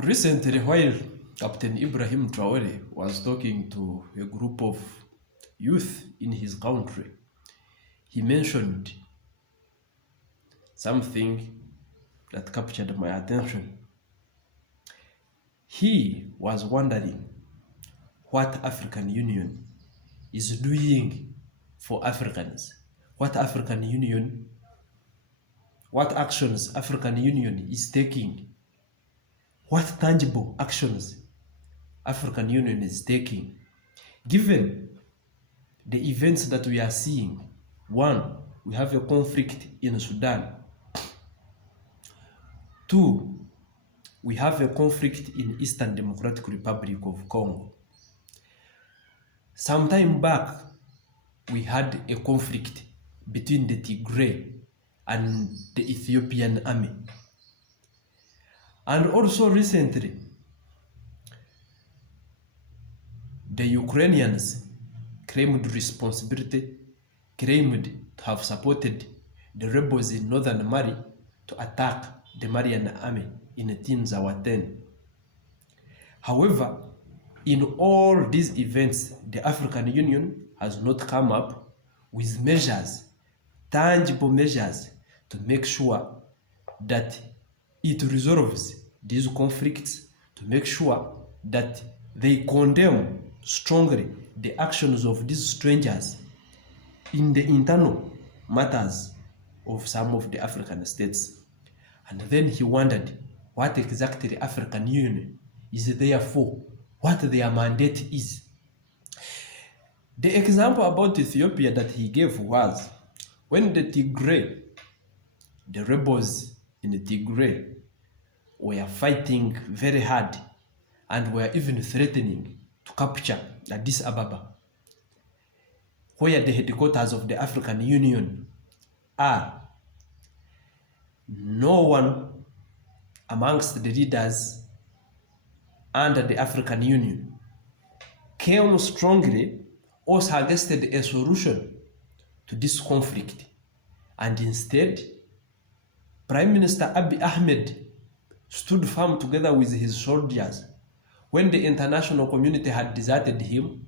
Recently, while Captain Ibrahim Traoré was talking to a group of youth in his country, he mentioned something that captured my attention. He was wondering what African Union is doing for Africans, what actions African Union is taking, what tangible actions African Union is taking, given the events that we are seeing. One, we have a conflict in Sudan. Two, we have a conflict in Eastern Democratic Republic of Congo. Some time back, we had a conflict between the Tigray and the Ethiopian army. And also recently, the Ukrainians claimed responsibility, claimed to have supported the rebels in northern Mali to attack the Malian army in Tinzawa 10. However, in all these events, the African Union has not come up with measures, tangible measures, to make sure that it resolves these conflicts, to make sure that they condemn strongly the actions of these strangers in the internal matters of some of the African states. And then he wondered what exactly the African Union is there for, what their mandate is. The example about Ethiopia that he gave was when the rebels in the Tigray were fighting very hard and were even threatening to capture Addis Ababa, where the headquarters of the African Union are. No one amongst the leaders under the African Union came strongly or suggested a solution to this conflict. And instead, Prime Minister Abiy Ahmed stood firm together with his soldiers when the international community had deserted him,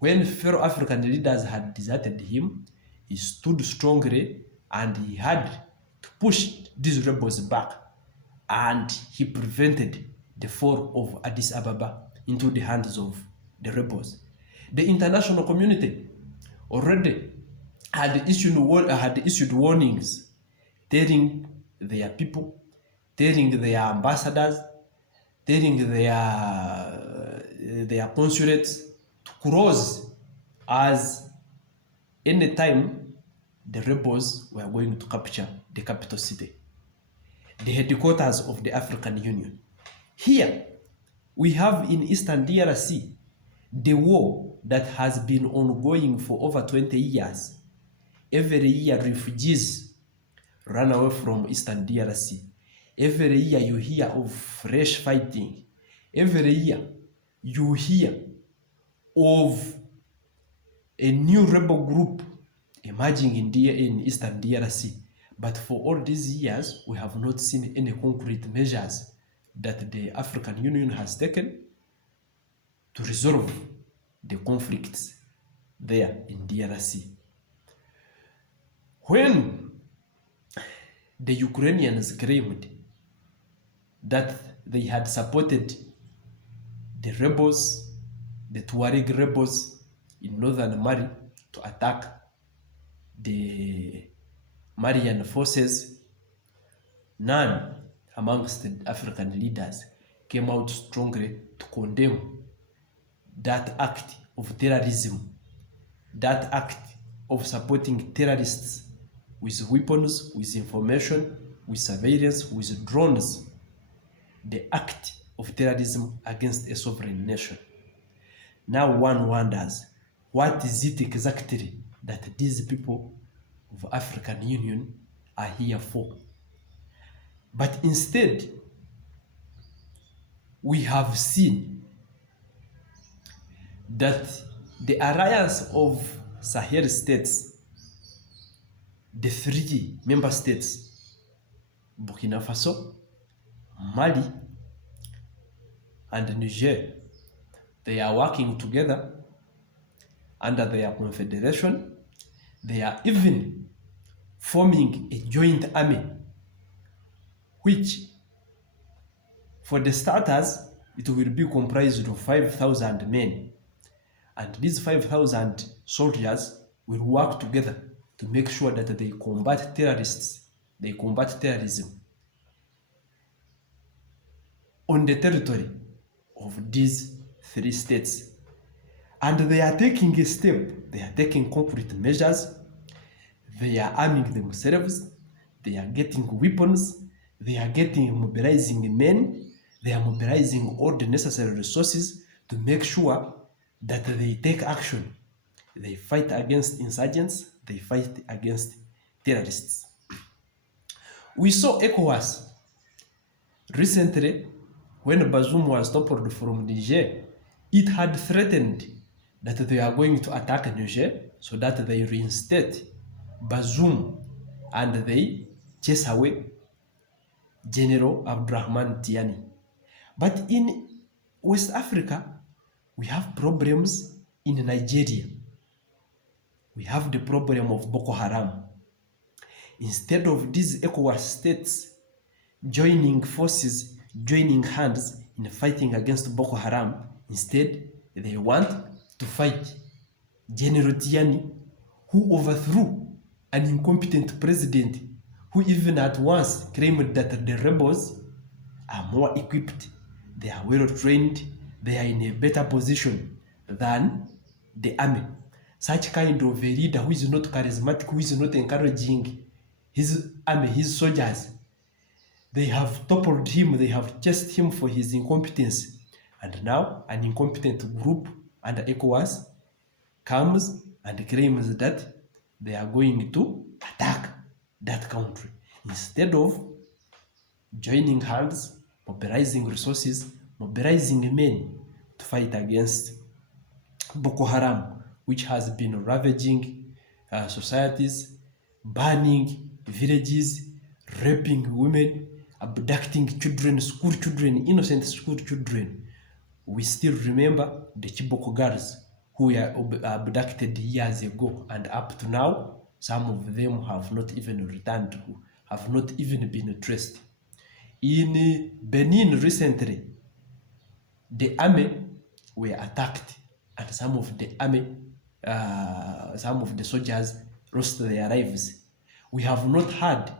when fellow African leaders had deserted him. He stood strongly and he had to push these rebels back, and he prevented the fall of Addis Ababa into the hands of the rebels. The international community already had issued warnings telling their people, telling their ambassadors, telling their consulates to close as any time the rebels were going to capture the capital city, the headquarters of the African Union. Here, we have in Eastern DRC the war that has been ongoing for over 20 years. Every year, refugees run away from Eastern DRC. Every year, you hear of fresh fighting. Every year, you hear of a new rebel group emerging in Eastern DRC. But for all these years, we have not seen any concrete measures that the African Union has taken to resolve the conflicts there in DRC. When the Ukrainians claimed that they had supported the rebels, the Tuareg rebels in northern Mali to attack the Malian forces, none amongst the African leaders came out strongly to condemn that act of terrorism, that act of supporting terrorists with weapons, with information, with surveillance, with drones, the act of terrorism against a sovereign nation. Now one wonders, what is it exactly that these people of African Union are here for? But instead, we have seen that the alliance of Sahel states, the 3 member states, Burkina Faso, Mali, and Niger, they are working together under their confederation. They are even forming a joint army, which, for the starters, it will be comprised of 5,000 men. And these 5,000 soldiers will work together to make sure that they combat terrorists, they combat terrorism on the territory of these three states. And they are taking a step, they are taking concrete measures, they are arming themselves, they are getting weapons, they are mobilizing men, they are mobilizing all the necessary resources to make sure that they take action. They fight against insurgents, they fight against terrorists. We saw ECOWAS recently when Bazoum was toppled from Niger. It had threatened that they are going to attack Niger so that they reinstate Bazoum and they chase away General Abdurrahman Tiani. But in West Africa, we have problems in Nigeria. We have the problem of Boko Haram. Instead of these ECOWAS states joining forces, joining hands in fighting against Boko Haram, instead they want to fight General Tiani, who overthrew an incompetent president, who even at once claimed that the rebels are more equipped, they are well trained, they are in a better position than the army. Such kind of a leader who is not charismatic, who is not encouraging his army, his soldiers, they have toppled him, they have chased him for his incompetence. And now an incompetent group under ECOWAS comes and claims that they are going to attack that country. Instead of joining hands, mobilizing resources, mobilizing men to fight against Boko Haram, which has been ravaging societies, burning villages, raping women, abducting children, school children, innocent school children. We still remember the Chibok girls who were abducted years ago, and up to now, some of them have not even returned, have not even been traced. In Benin recently, the army were attacked, and some of the soldiers lost their lives. We have not heard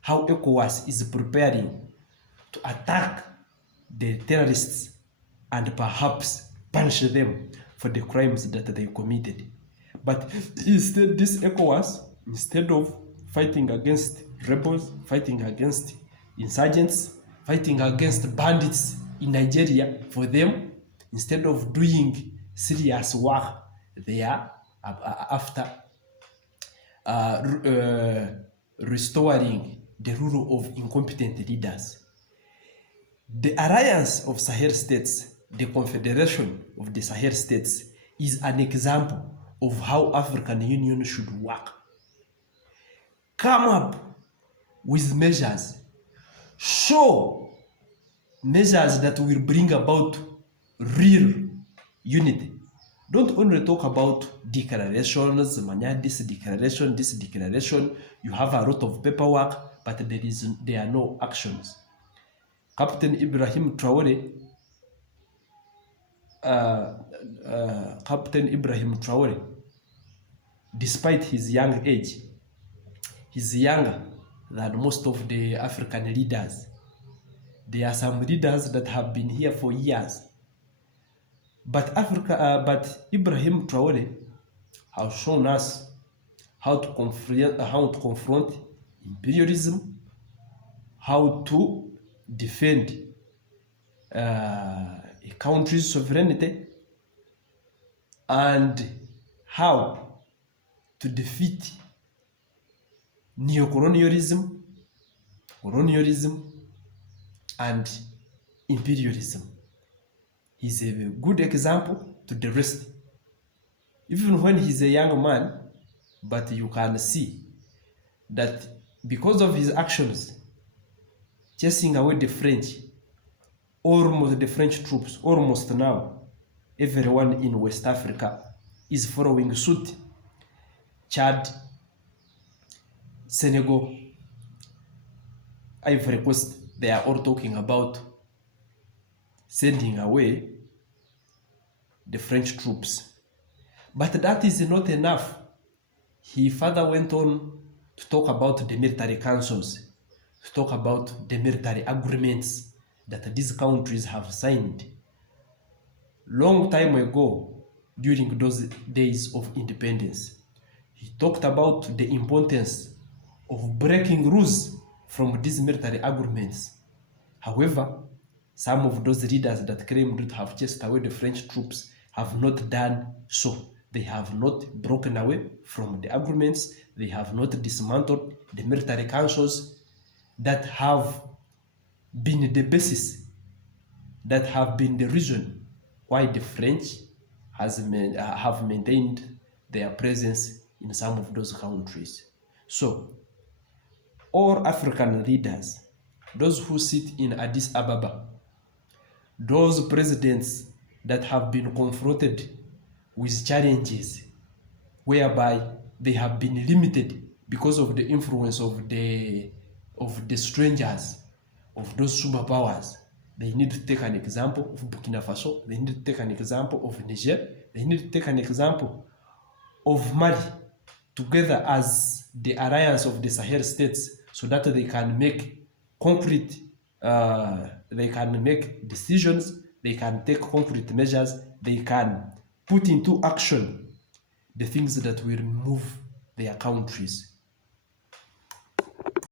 how ECOWAS is preparing to attack the terrorists and perhaps punish them for the crimes that they committed. But instead, this ECOWAS, instead of fighting against rebels, fighting against insurgents, fighting against bandits in Nigeria, for them, instead of doing serious work, they are after restoring the rule of incompetent leaders. The Alliance of Sahel States, the Confederation of the Sahel States, is an example of how African Union should work. Come up with measures, show measures that will bring about real unity. Don't only talk about declarations, this declaration. You have a lot of paperwork, but there are no actions. Captain Ibrahim Traoré, despite his young age, he's younger than most of the African leaders. There are some leaders that have been here for years. But Ibrahim Traoré has shown us how to confront imperialism, how to defend a country's sovereignty, and how to defeat neocolonialism, colonialism, and imperialism. He's a good example to the rest. Even when he's a young man, but you can see that because of his actions, chasing away the French, almost the French troops, almost now, everyone in West Africa is following suit. Chad, Senegal, Ivory Coast, they are all talking about sending away the French troops. But that is not enough. He further went on to talk about the military councils, to talk about the military agreements that these countries have signed long time ago during those days of independence. He talked about the importance of breaking rules from these military agreements. However, some of those leaders that claimed to have chased away the French troops have not done so. They have not broken away from the agreements. They have not dismantled the military councils that have been the basis, that have been the reason why the French have maintained their presence in some of those countries. So, all African leaders, those who sit in Addis Ababa, those presidents that have been confronted with challenges whereby they have been limited because of the influence of the strangers, of those superpowers. They need to take an example of Burkina Faso. They need to take an example of Niger. They need to take an example of Mali, together as the alliance of the Sahel states, so that they can make concrete, they can make decisions, they can take concrete measures, they can put into action the things that will move their countries